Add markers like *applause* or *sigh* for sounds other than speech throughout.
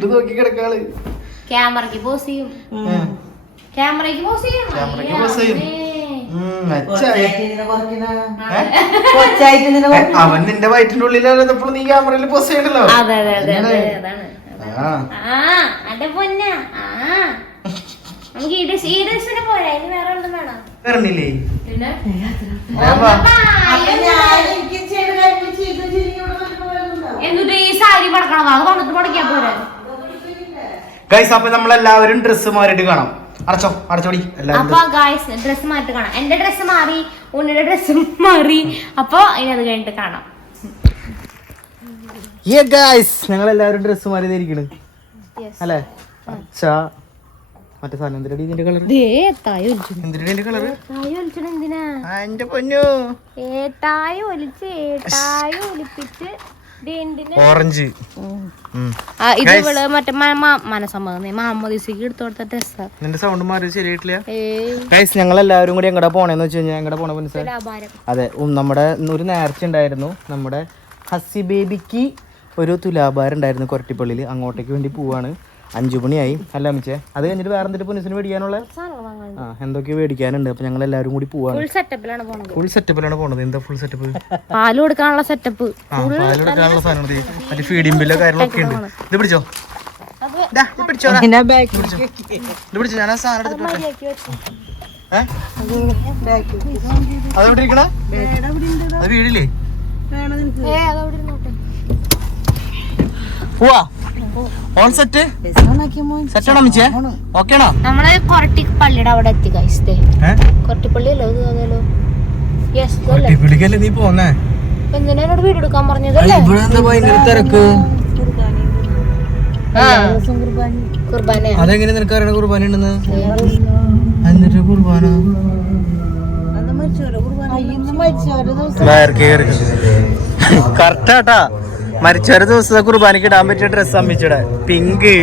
ഇത് നോക്കി കിടക്കാൾ. ക്യാമറക്ക് പോസ് ചെയ്യും. ക്യാമറക്ക് പോസ് ചെയ്യും. ചെയ്യും. കൊച്ചായിട്ട് നിന്നെ അവൻ നിന്റെ വയറ്റിന്റെ ഉള്ളിലായിരുന്നപ്പോൾ നീ ക്യാമറയിൽ പോസ് ചെയ്യണല്ലോ. അതെ അതെ അതെ അതെ അതാണ് ആ. ആ അന്റെ പൊന്ന. ആ. നമുക്ക് ഈ സാരി പടക്കണം അത് ഗൈസ് അപ്പൊ നമ്മളെല്ലാവരും ഡ്രസ്സ് മാറിയിട്ട് കാണാം. അടച്ചോ അടച്ചോടി. എല്ലാവരും അപ്പൊ ഗായ്സ് ഡ്രസ് മാറ്റി കാണാം. എന്റെ ഡ്രസ് മാറി ഉണ്ണിയുടെ ഡ്രസ് മാറി. അപ്പൊ ഇനി അത് കഴിഞ്ഞിട്ട് കാണാം. ഗൈസ് ഞങ്ങൾ എല്ലാവരും ഡ്രസ്സ് മാറിയതായിരിക്കണ്. അല്ലെ? അച്ഛാ മറ്റേ സാധനം എന്തിനടി ഇതിന്റെ കളർ ദേ തായി ഒലിച്ചു എന്തിനടി ഇതിന്റെ കളർ തായി ഒലിച്ചത് എന്തിനാ? എന്റെ പൊന്നു. ഏട്ടായി ഒലിച്ച് ഏട്ടായി ഒലിപ്പിച്ച്. ഓറഞ്ച്. ഇത്. ഇവൾ മറ്റേ മനസ്സമ്മതം മാമോദീസക്ക് എടുത്തു കൊടുത്ത ഡ്രസ്സാ. നിന്റെ സൗണ്ട് മാറി ശരിയായിട്ടില്ല? ഗൈസ് ഞങ്ങൾ എല്ലാവരും കൂടി എങ്ങടെ പോണേന്ന് വെച്ച് കഴിഞ്ഞാൽ എങ്ങടെ പോണ മനസ്സിലായി അതെ നമ്മുടെ ഒരു നേർച്ച ഉണ്ടായിരുന്നു. നമ്മുടെ ഹസി ബേബിക്ക് ഒരു തുലാഭാരം ഉണ്ടായിരുന്നു കൊരട്ടിപ്പള്ളിയിൽ അങ്ങോട്ടേക്ക് വേണ്ടി പോവാണ്. അഞ്ചു മണിയായി. അല്ല അമിച്ചേ അത് കഴിഞ്ഞിട്ട് വേറെ എന്തൊരു പൊന്നിസിന് മേടിക്കാനുള്ള ആ എന്തൊക്കെ മേടിക്കാനുണ്ട് അപ്പൊ ഞങ്ങൾ എല്ലാവരും കൂടി പോവാണ്. ഫുൾ സെറ്റപ്പിലാണ് പോണത്. ഫുൾ സെറ്റപ്പിലാണ് പോണത്. എന്താ ഫുൾ സെറ്റപ്പ് പാൽ കൊടുക്കാനുള്ള സെറ്റപ്പ് ആ പാലെടുക്കാനുള്ള സാധനം. മറ്റേ ഫീഡിംഗ് ബില്ലോ കാര്യങ്ങളൊക്കെ ഉണ്ട്. ഇത് പിടിച്ചോ? ദാ, ഇത് പിടിച്ചോ ഇത് പിടിച്ചോ. ഞാൻ ആ സാധനം? അത് എവിടെ ഇരിക്കണ? അത് വീടില്ലേ? ഇരുന്നോട്ടെ. പോവാ. On set? സെറ്റ് ആണോ മിച്ചേ? ഓക്കെ ആണോ? നമ്മളെ കൊരട്ടിപ്പള്ളിയുടെ അവിടെ എത്തി കഴിച്ചേ ഏഹ് കൊരട്ടിപ്പള്ളി അല്ലോ ഇത് അതല്ലോ യെസ് നീ പോന്നേ? എന്തിനാ എന്നോട് വീട് എടുക്കാൻ പറഞ്ഞതല്ലേ ഇവിടെ എന്താ ഭയങ്കര തിരക്ക്? ആ. കുർബാന. അതെങ്ങനെ നിനക്ക് അറിയണ കുർബാന ഉണ്ടെന്ന്? എന്നിട്ട് കുർബാന? കറക്റ്റാട്ടാ. മരിച്ചൊരു ദിവസത്തെ കുർബാനക്ക് ഇടാൻ പറ്റിയ ഡ്രസ്സ് അമ്മിച്ചിടെ പിങ്ക്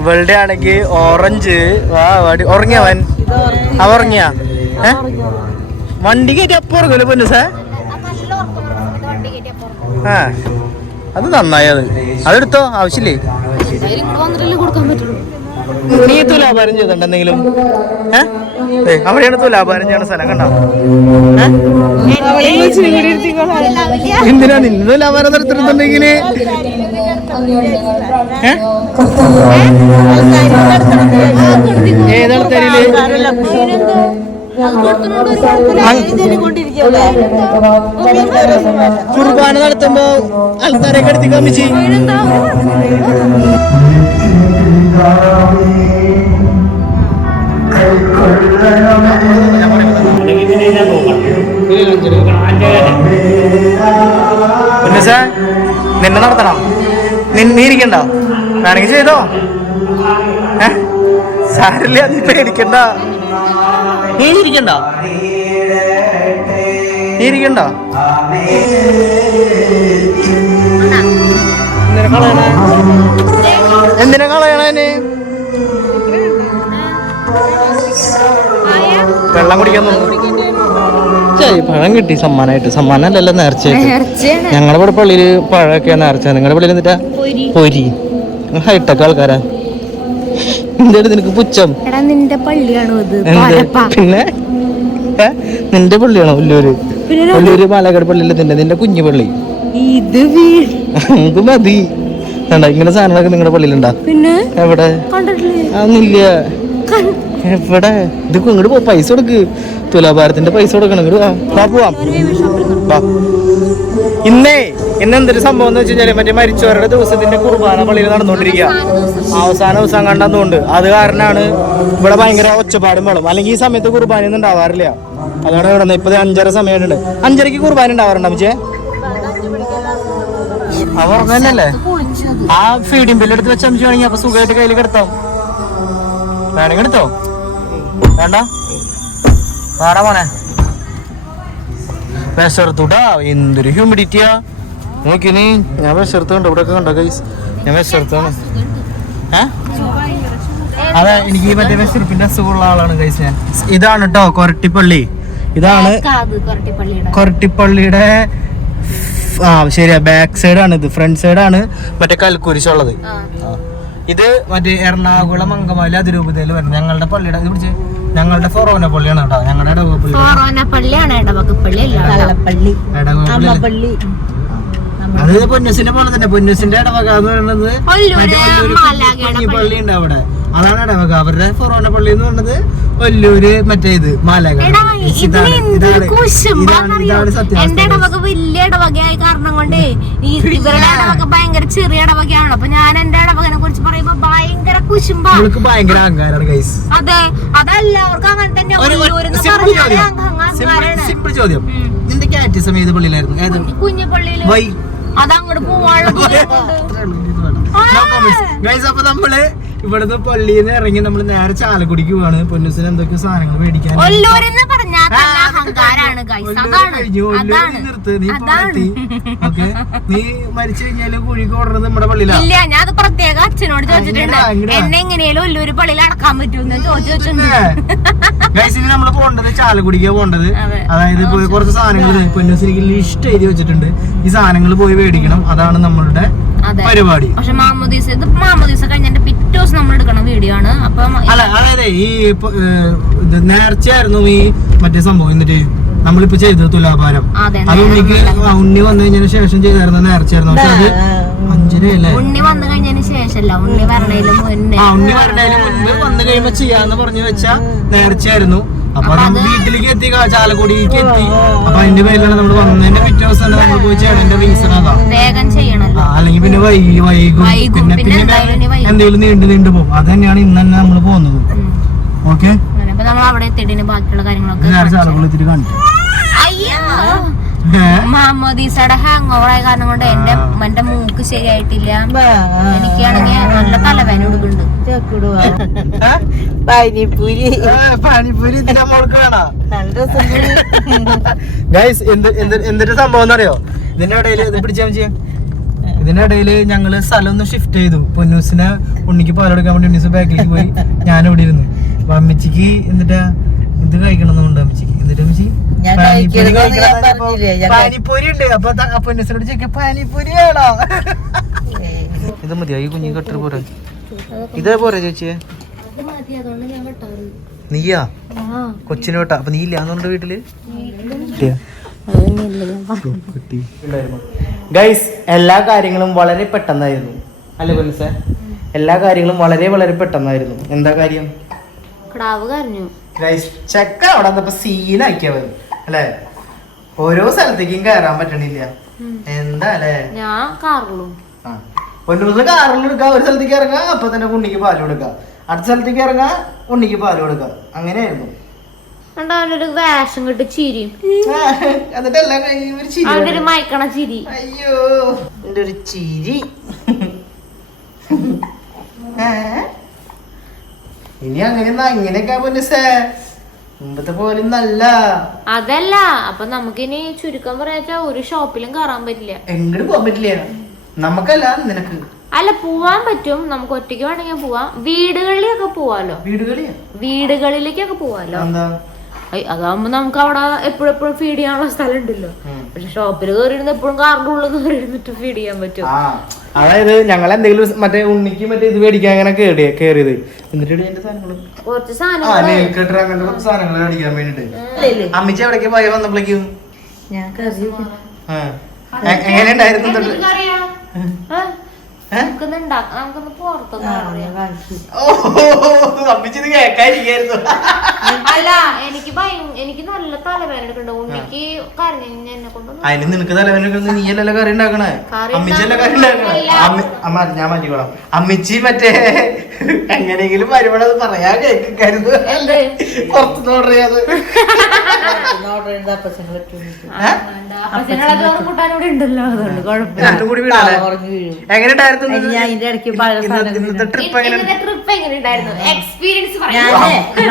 ഇവളുടെ ആണെങ്കിൽ ഓറഞ്ച് വാ വാടി. ഉറങ്ങിയവൻ അവ ഉറങ്ങിയ? വണ്ടി കയറ്റി അപ്പൊ ഉറങ്ങൂല പൊന്നു സാ അത് നന്നായി അത്. അതെടുത്തോ? ആവശ്യമില്ലേ? നീ തുലാഭാരം ചെയ്തിട്ടുണ്ട് എന്തെങ്കിലും ഏ? ദേ, അവിടെയാണ് തുലാഭാരം ചെയ്യണ സ്ഥലം കണ്ടോ? ഏ? എന്തിനാ നിന്നെ തുലാഭാരം നടത്തിട്ടുണ്ടെങ്കിൽ ഏതാണ് തരിൽ കുർബാന നടത്തുമ്പോ ആൾക്കാരെ കടത്തി കമ്മിച്ച് നിന്നെ നടത്തണം. നിൻ- നീ ഇരിക്കണ്ട. വേണമെങ്കിൽ ചെയ്തോ. ഏ? സാരില്ല നീ പേടിക്കണ്ട നീ ഇരിക്കണ്ട. നീ ഇരിക്കണ്ട. നിനക്കളാണ് എന്തിനാ കളയണേ വെള്ളം കുടിക്കാൻ പഴം കിട്ടി സമ്മാനമായിട്ട് സമ്മാനമല്ലല്ലോ നേർച്ചയായിട്ട് നേർച്ചയാണ്. ഞങ്ങളുടെ ഇവിടെ പള്ളിയിൽ പഴമൊക്കെ നേർച്ച നിങ്ങളുടെ പള്ളിയിൽ എന്നിട്ടാ പൊരി. പൊരി. ഹൈടെക് ആൾക്കാരാ. എന്തായിട്ട് നിനക്ക് പുച്ഛം? എടാ നിന്റെ പള്ളിയാണോ പിന്നെ? നിന്റെ പള്ളിയാണോ വല്ലൂര് പിന്നെ വല്ലൂര് പാലക്കാട് പള്ളിയിലെ നിന്റെ? നിന്റെ കുഞ്ഞു പള്ളി. ഇത് വീട് ഇത് മതി. വേണ്ട ഇങ്ങനെ സാധനങ്ങളൊക്കെ നിങ്ങളുടെ പള്ളിയിലുണ്ടോ? പിന്നെ? എവിടെ? അതൊന്നുമില്ല. എവിടെ? ഇത് ഇങ്ങോട്ട് പോ പൈസ കൊടുക്ക്. തുലാഭാരത്തിന്റെ പൈസ കൊടുക്കണം ഇങ്ങോട്ട് പോവാം ഇന്നേ ഇന്ന് എന്തൊരു സംഭവം എന്ന് വെച്ചാൽ മറ്റേ മരിച്ചവരുടെ ദിവസത്തിന്റെ കുർബാന പള്ളിയിൽ നടന്നുകൊണ്ടിരിക്കുക അവസാന ദിവസം കണ്ടെന്നുകൊണ്ട് അത് കാരണമാണ് ഇവിടെ ഭയങ്കര ഒച്ചപ്പാടും വേണം അല്ലെങ്കിൽ ഈ സമയത്ത് കുർബാന ഒന്നും ഉണ്ടാവാറില്ല. അതോടെ ഇവിടെ ഇപ്പൊ അഞ്ചര സമയമുണ്ട് അഞ്ചരക്ക് കുർബാന ഉണ്ടാവാറുണ്ട് അമ്മച്ചേ അവ ഉറങ്ങന്നല്ലേ ആ ഫീഡിംഗ് ബില്ല് എടുത്ത് അഞ്ചു വേണമെങ്കിൽ. അപ്പൊ സുഖമായിട്ട് കയ്യിൽ കിടത്താം. വേണമെങ്കിൽ എടുത്തോ. വേണ്ട. വേടാ മോനെ. വിശർത്തുടാ. എന്തൊരു ഹ്യൂമിഡിറ്റിയാ നോക്കി നീ. ഞാൻ വിശർത്തുണ്ട് ഇവിടെ ഒക്കെ കണ്ടോ കൈസ് ഞാൻ വിശർത്താണ് അതെ എനിക്ക് മറ്റേ വിശർപ്പിന്റെ അസുഖമുള്ള ആളാണ് കൈസ് ഞാൻ. ഇതാണ് കേട്ടോ കൊരട്ടിപ്പള്ളി. ഇതാണ് കൊരട്ടിപ്പള്ളിയുടെ ആ ശരിയാ. ബാക്ക് സൈഡ് ആണ് ഇത്. ഫ്രണ്ട് സൈഡ് ആണ് മറ്റേ കൽക്കുരിശുള്ളത്. ഇത് മറ്റേ എറണാകുളം അങ്കമാലി അതിരൂപതയിൽ വരുന്നത്. ഞങ്ങളുടെ പള്ളിയുടെ ഇത് പിടിച്ചേ. ഞങ്ങളുടെ ഫൊറോന പള്ളിയാണ് കേട്ടോ. ഞങ്ങളുടെ ഇടവകപ്പള്ളി. അത് പൊന്നൂസിന്റെ പോലെ തന്നെ. പൊന്നൂസിന്റെ ഇടവക എന്ന് പറയുന്നത് പള്ളി. ഉണ്ട് അവിടെ. അതാണ് ഇടവക അവരുടെ ഫൊറോണ പള്ളി എന്ന് പറഞ്ഞത് വല്ലൂര് മറ്റേ ഇത് എന്റെ ഇടവക വലിയ ഇടവകയായി കാരണം കൊണ്ട് ഈ ഇവരുടെ ഇടവക ഭയങ്കര ചെറിയ ഇടവകയാണ് അപ്പൊ ഞാൻ എന്റെ ഇടവകനെ കുറിച്ച് പറയുമ്പോ ഭയങ്കര ഭയങ്കര അഹങ്കാരാണ് ഗൈസ് അതെ അതെല്ലാവർക്കും അങ്ങനെ തന്നെ സിമ്പിൾ ചോദ്യം. നിന്റെ കാറ്റിസം ഏത് പള്ളിയിലായിരുന്നു? കുഞ്ഞു പള്ളിയിൽ അതങ്ങോട്ട് പോവാനുള്ള *laughs* ബുദ്ധിമുട്ടുണ്ട്. ഗൈസ് അപ്പൊ നമ്മൾ ഇവിടുന്ന് പള്ളിയിൽ നിന്ന് ഇറങ്ങി നമ്മൾ നേരെ ചാലക്കുടിക്ക് പോവാണ്. പൊന്നൂസിന് എന്തൊക്കെ സാധനങ്ങൾ മേടിക്കാൻ നിർത്ത്, നീ ഇപ്പൊ അതാണ് നീ മരിച്ചു കഴിഞ്ഞാൽ കുഴിക്ക് ഓടുന്നത് നമ്മുടെ പള്ളിയിലാണ് ഞാൻ അത് പ്രത്യേക അച്ഛനോട് ചോദിച്ചിട്ടുണ്ട്. എന്നെ എങ്ങനെയാലും ഒല്ലൂര് പള്ളിയിൽ അടക്കാൻ പറ്റുമെന്ന് ചോദിച്ചു വെച്ചിട്ടുണ്ട്. ഗൈസ് ഇനി നമ്മൾ പോണ്ടത് ചാലക്കുടിക്കാ പോണ്ടത് അതായത് കുറച്ച് സാധനങ്ങൾ പൊന്നൂസിനിക്ക് ലിസ്റ്റ് എഴുതി വെച്ചിട്ടുണ്ട്. ഈ സാധനങ്ങൾ പോയി മേടിക്കണം. അതാണ് നമ്മളുടെ പരിപാടി. പക്ഷെ മാമോദീസ ഇത് മാമോദീസ കഴിഞ്ഞ പിറ്റേ ദിവസം നമ്മൾ എടുക്കണ വീഡിയോ ആണ്. അപ്പൊ അല്ല അതായത് ഈ നേർച്ചയായിരുന്നു ഈ മറ്റേ സംഭവം എന്നിട്ട് നമ്മളിപ്പോ ചെയ്തത് തുലാഭാരം. അതെ ഉണ്ണിക്ക് ഉണ്ണി വന്നു കഴിഞ്ഞതിന് ശേഷം ചെയ്തായിരുന്നു നേർച്ചയായിരുന്നു. പക്ഷെ അത് ഉണ്ണി വന്നു കഴിഞ്ഞതിന് ശേഷം ഉണ്ണി വരണേലും മുന്നേ. ഉണ്ണി വരണേലും മുന്നേ വന്നു കഴിയുമ്പോ ചെയ്യാന്ന് പറഞ്ഞു വെച്ച നേർച്ചയായിരുന്നു. അപ്പൊ നമ്മൾ വീട്ടിലേക്ക് എത്തി ചാലക്കുടിക്ക് എത്തി. അപ്പൊ അതിന്റെ പേരിലാണ് നമ്മൾ വന്നതിന്റെ പിറ്റേ ദിവസം നമ്മൾ പോയി ചേട്ടന്റെ റീസൺ അതാ. അല്ലെങ്കിൽ പിന്നെ വൈകി. വൈകും. പിന്നെ പിന്നെ എന്തെങ്കിലും നീണ്ടു നീണ്ടു പോകും. അത് തന്നെയാണ് ഇന്ന് തന്നെ നമ്മൾ പോകുന്നത്. ഓക്കെ? ചാലക്കുടി എത്തിയിട്ട് കാണിച്ചു അയ്യോ മാമോദീസയുടെ ഹാങ് ഓവർ ആയ കാരണം കൊണ്ട് എന്റെ എന്റെ മൂക്ക് ശരിയായിട്ടില്ല. എനിക്കാണെങ്കിൽ നല്ല തലവേന കൊടുക്കുന്നുണ്ട് രസം കൂടി. ഗൈസ് എന്ത് എന്ത് എന്തൊരു സംഭവം അറിയോ ഇതിന്റെ ഇടയിൽ ഇത് പിടിച്ചാൽ ചെയ്യാം ഇതിന്റെ ഇടയിൽ ഞങ്ങൾ സ്ഥലം ഒന്ന് ഷിഫ്റ്റ് ചെയ്തു. പൊന്നൂസിനെ ഉണ്ണിക്ക് പാലെടുക്കാൻ വേണ്ടി ഉണ്ണീസ് ബാക്കിലേക്ക് പോയി. ഞാൻ ഇവിടെ ഇരുന്നു. അപ്പൊ അമ്മച്ചിക്ക് എന്നിട്ടാ ഇത് കഴിക്കണമെന്നുണ്ട് അമ്മച്ചിക്ക്. എന്നിട്ട് അമ്മച്ചി? ഞാൻ പാനിപ്പൂരി കഴിക്കരുതെന്ന് ഞാൻ പറഞ്ഞില്ലേ, ഞാൻ പാനിപ്പൂരി ഉണ്ട് അപ്പൊ ത- അപ്പൊ പൊന്നൂസിനോട് ചോദിക്കാം പാനിപ്പൂരി വേണോ? ഇത് മതിയോ? ഈ കുഞ്ഞു കട്ടർ പോരെ ഇതേ പോരെ ചേച്ചിയെ? അതുകൊണ്ട് ഞാൻ വിട്ടാറ് നീയാ? കൊച്ചിനെ വിട്ട അപ്പൊ നീ ഇല്ലാന്നുണ്ട് വീട്ടിൽ? ഗൈസ് എല്ലാ കാര്യങ്ങളും വളരെ പെട്ടെന്നായിരുന്നു. അല്ലേ പൊലിസ എല്ലാ കാര്യങ്ങളും വളരെ വളരെ പെട്ടെന്നായിരുന്നു. എന്താ കാര്യം? ക്ടാവ് കരഞ്ഞു. ഗൈസ് ചെക്ക അവിടെ സീനാക്കിയാ സീനാക്കിയവൻ അല്ലേ? ഓരോ സ്ഥലത്തേക്കും കയറാൻ പറ്റണില്ല. എന്താ അല്ലേ? ഞാൻ കാറിലും കാറിൽ എടുക്കാം. ഒരു സ്ഥലത്തേക്ക് ഇറങ്ങാം അപ്പൊ തന്നെ ഉണ്ണിക്ക് പാൽ കൊടുക്കാം. അടുത്ത സ്ഥലത്തേക്ക് ഇറങ്ങാം ഉണ്ണിക്ക് പാൽ കൊടുക്കാം. അങ്ങനെയായിരുന്നു. വേഷം കിട്ടി ചിരിയും ചിരി *laughs* അവന്റെ ഒരു മയക്കണ ചിരി. അയ്യോ. എന്റെ ഒരു ചിരി? *laughs* ഇനി അങ്ങനെ അങ്ങനെയൊക്കെ അതല്ല അപ്പൊ നമുക്കിനി ചുരുക്കം പറയാച്ചാ ഒരു ഷോപ്പിലും കയറാൻ പറ്റില്ല. എങ്ങോട്ട് പോകാൻ പറ്റില്ല. നമുക്കല്ല നിനക്ക്. അല്ല പോവാൻ പറ്റും. നമുക്ക് ഒറ്റയ്ക്ക് വേണമെങ്കിൽ പോവാം. വീടുകളിലൊക്കെ പോവാലോ? വീടുകളിലേക്കൊക്കെ പോവാലോ? അതാവുമ്പോ നമുക്ക് അവിടെ എപ്പോഴും എപ്പോഴും ഫീഡ് ചെയ്യാനുള്ള സ്ഥലം ഉണ്ടല്ലോ. പക്ഷെ ഷോപ്പിൽ കയറിയിരുന്ന് എപ്പോഴും കാറിന്റെ ഉള്ളിൽ കയറിയിരുന്നിട്ട് ഫീഡ് ചെയ്യാൻ പറ്റും ആ അതായത് ഞങ്ങൾ എന്തെങ്കിലും മറ്റേ ഉണ്ണിക്ക് മറ്റേ ഇത് മേടിക്കാൻ അങ്ങനെ കേറി കേറിയത്. എന്നിട്ട് കുറച്ച് ആ സാധനങ്ങൾ അങ്ങനത്തെ കുറച്ച് സാധനങ്ങൾ മേടിക്കാൻ വേണ്ടിട്ട്? അമ്മച്ചി എവിടേക്ക് പോയി വന്നപ്പോഴേക്കും ഞാൻ കറി ആ. അല്ല എനിക്ക് എനിക്ക് നല്ല തലവേദന എടുക്കണ്ട ഉണ്ണിക്ക് കരഞ്ഞു എന്നെ അതിന് നിനക്ക് തലവേദന നീ അല്ലല്ലോ കറി ഉണ്ടാക്കണേ? അമ്മിച്ചല്ല അമ്മച്ചല്ല കറി ഉണ്ടാക്കണേ? അമ്മ അമ്മ ഞാൻ മാറ്റിക്കോളാം. അമ്മച്ചി മറ്റേ എങ്ങനെയെങ്കിലും വരുമ്പോഴത് പറയാൻ കേൾക്കായിരുന്നു അല്ലേ? പുറത്തുനിന്ന് ഓർഡർ ചെയ്യാത്.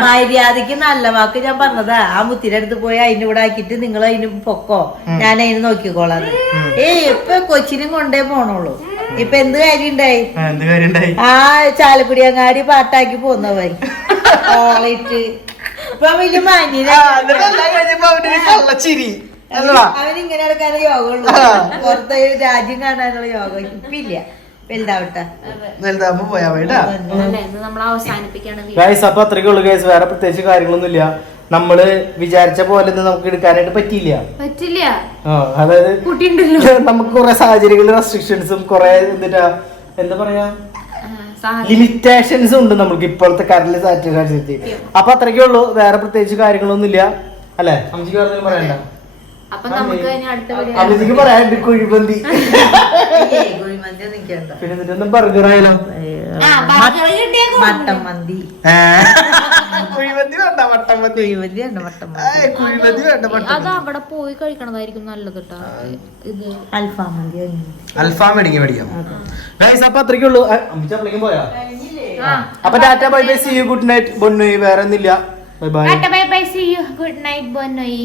മര്യാദയ്ക്ക് നല്ല വാക്ക് ഞാൻ പറഞ്ഞതാ. ആ മുത്തിന്റെ അടുത്ത് പോയി അതിന്റെ കൂടെ ആക്കിട്ട് നിങ്ങൾ അതിന് പൊക്കോ. ഞാൻ അതിന് നോക്കിക്കോളാം ഏയ് ഇപ്പൊ കൊച്ചിനും കൊണ്ടേ പോണുള്ളൂ ഇപ്പൊ എന്ത് കാര്യം ഉണ്ടായി ആ, എന്ത് കാര്യം ഉണ്ടായി ആ ചാലക്കുടി അങ്ങാടി പാട്ടാക്കി പോന്നവൻ ഓളിട്ട് ഇപ്പൊ വലിയ മാന്യന. ആ, നടക്കാതെ എല്ലാം കഴിഞ്ഞപ്പോ അവനൊരു കള്ളച്ചിരി. അല്ലടാ ഇങ്ങനെ എടുക്കാനേ യോഗ ഉള്ളൂ പുറത്ത് രാജ്യം കാണാനുള്ള യോഗം ഇപ്പില്ല. പോയാ അപ്പൊ അത്രയ്ക്കുള്ളൂ കേസ് വേറെ പ്രത്യേകിച്ച് കാര്യങ്ങളൊന്നുമില്ല. നമ്മൾ വിചാരിച്ച പോലെ ഒന്നും നമുക്ക് എടുക്കാനായിട്ട് പറ്റിയില്ല. പറ്റില്ല. ആ, അതായത് *laughs* നമുക്ക് കുറെ സാഹചര്യങ്ങളിൽ റെസ്ട്രിക്ഷൻസും കുറെ എന്താ എന്താ പറയാ? ലിമിറ്റേഷൻസും ഉണ്ട് നമുക്ക് ഇപ്പോഴത്തെ കറന്റ് സാറ്റിസ്ഫാക്ഷൻ അപ്പൊ അത്രയ്ക്കേ ഉള്ളൂ. വേറെ പ്രത്യേകിച്ച് കാര്യങ്ങളൊന്നുമില്ല. അല്ലെ? അമ്മച്ചിക്ക് വേറെ പറയണ്ട അപ്പൊ നമുക്ക് ഇനി അടുത്ത വീഡിയോ അമ്മച്ചിക്ക് പറയാണ്ട് കുഴിമന്തി. *laughs* പിന്നെ എന്നിട്ടൊന്നും ബർഗർ ആയാലോ. മട്ടൻ മന്തി. വേണ്ട വട്ടം ഏയ്, വട്ടം അത് അവിടെ പോയി കഴിക്കണതായിരിക്കും നല്ലത് കേട്ടോ ഇത് അൽഫാം മന്തി അൽഫാം മേടിക്കാൻ മേടിക്കാം. ഗൈസ് അപ്പൊ അത്രയ്ക്കേ ഉള്ളൂ. അമ്മച്ചി അപ്പളേക്കും പോയാ? ആ. അപ്പൊ tata bye bye see you good night ബൊന്നു വേറെ ഒന്നില്ല bye bye bye bye see you good night ബോന്നോയി.